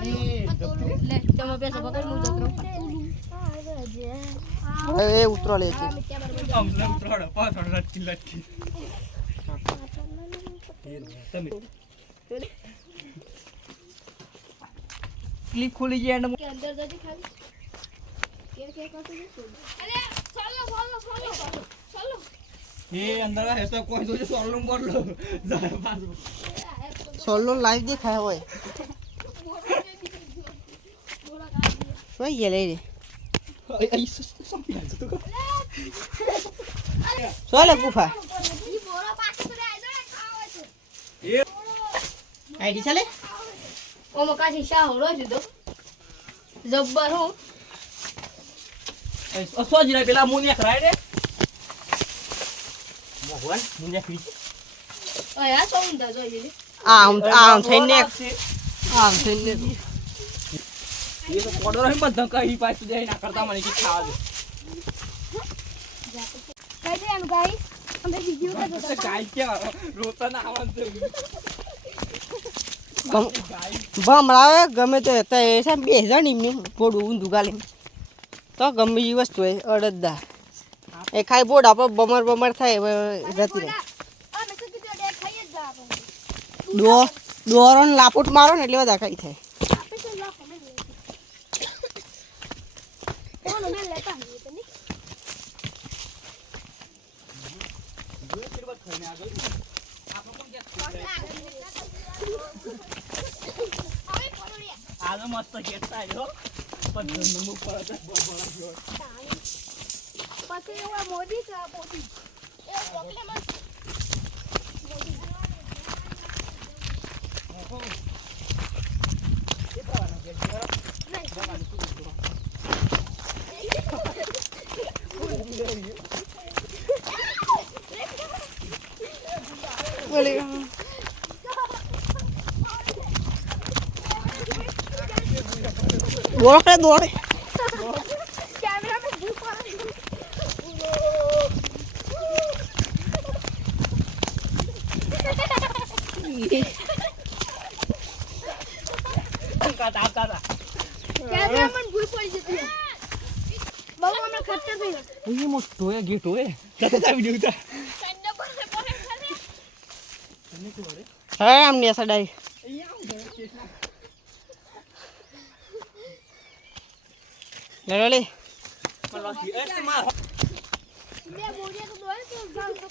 લે તમે પૈસા પકડ હું જતો એ ઉતરો લે છે અમને ઉતરાડો પાછળ લટકી લટકી તમે ક્લિપ ખોલી જાય કે અંદર જજે ખાલી કે કરતો અરે ચાલો ચાલો એ અંદર હે તો કોઈ જોજે સોલ્લો બોલો જાય પાછો સોલ્લો લાઈવ દેખાય હોય ભાઈ ये ले रे आई संपी आજો તો સોલે ગુફા ઈ બોરા પાછો કરે આજો ને ખાવા છે એ આઈડી ચાલે ઓમાં કાશી શાહ હોરો જુદો જબ્બર હો સોજીરા પેલા મુનિયા કરાય રે મોહન મુનિયા કી અયા સોંદા જોઈએ આમ થઈને એ તો કોડો રહી મત ધંકા પાછ દે ના કરતા મને કી ખાવા દે કઈ દે એમ ગાઈસ અમે વિડિયો કા જોતા ગાય કે રોતા ના આવન તો ભમરાવે ગમે તે છે 2000 ની પોડું ઊંધું ગાલે તો ગમે એ વસ્તુ હોય અડદદા એ ખાઈ બોડ આપણે બમર થાય જતી રહે અમે તો કીધું ડે ખાઈ જ જા દોરોન લાપોટ મારો ને એટલે બધા ખાઈ થાય આપે તો લાખો મે લે કોણ મે લેતા હે તને આલો મસ્ત કેતા જો પણ નમુ પડતા બોલા જો પછી એવા મોદી છે પોતી એ ચોકલે મત દોડે कैमरा में भूख आ रही કાટા कैमरा में भूख पड़ी जती है बाबू हमरा खट्टर થઈ ગયો ઓય મોટો એ ગેટ હોય જતા વિડિયો ઉતા સંડે પર ખાલી તને કે વરે હે આમને સડાઈ લે મને એસ્ટ માં બે બોડિયા તો દોય તો ગાલ તો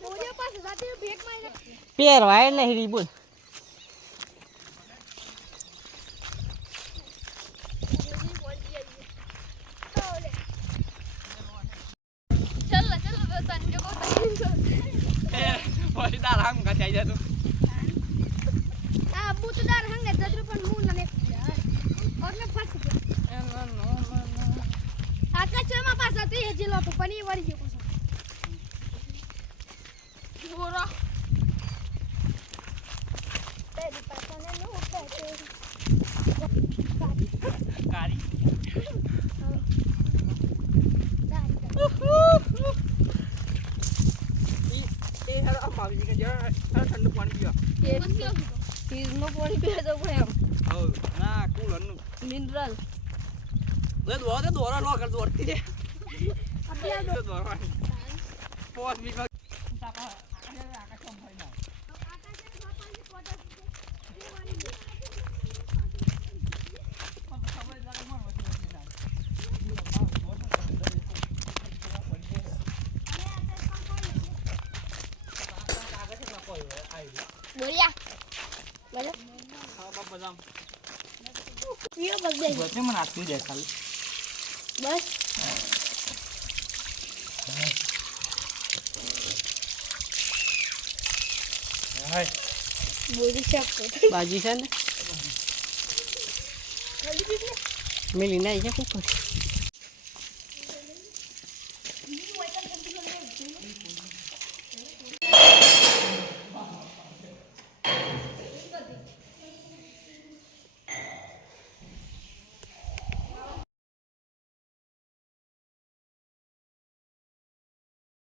બોડિયા પાસે જાતે ભેટ માં પહેરવાય નહીં રી બોલ ઓય દાર હમ કા જાય તો આ બુતદાર હંગે જજરો પણ હું નને ઓર મે ફાટ ગયો આકા ચેમાં પાસ હતી એ જીલો તો પની વળી ગયો પાછો બોરા તેરી પાછને નો કારી એ હેરો આ માવી કે જરા ઠંડુ પાણી પીવા ફ્રીજ નો પાણી પીવા તો પડે એમ હો ના કુલર નું મિનરલ એ દોરા લો કર દોરતી રે આપણે દોરા પોસ બી તાપા આકા ચમ ભાઈ ના બોલિયા બોલો હા બાપ બદામ પીઓ બગડે વચ્ચે મને આટલું દે ખાલી બસ હાય બોલી શકતો બાજી છે ને મિલી નહીં છે કુકર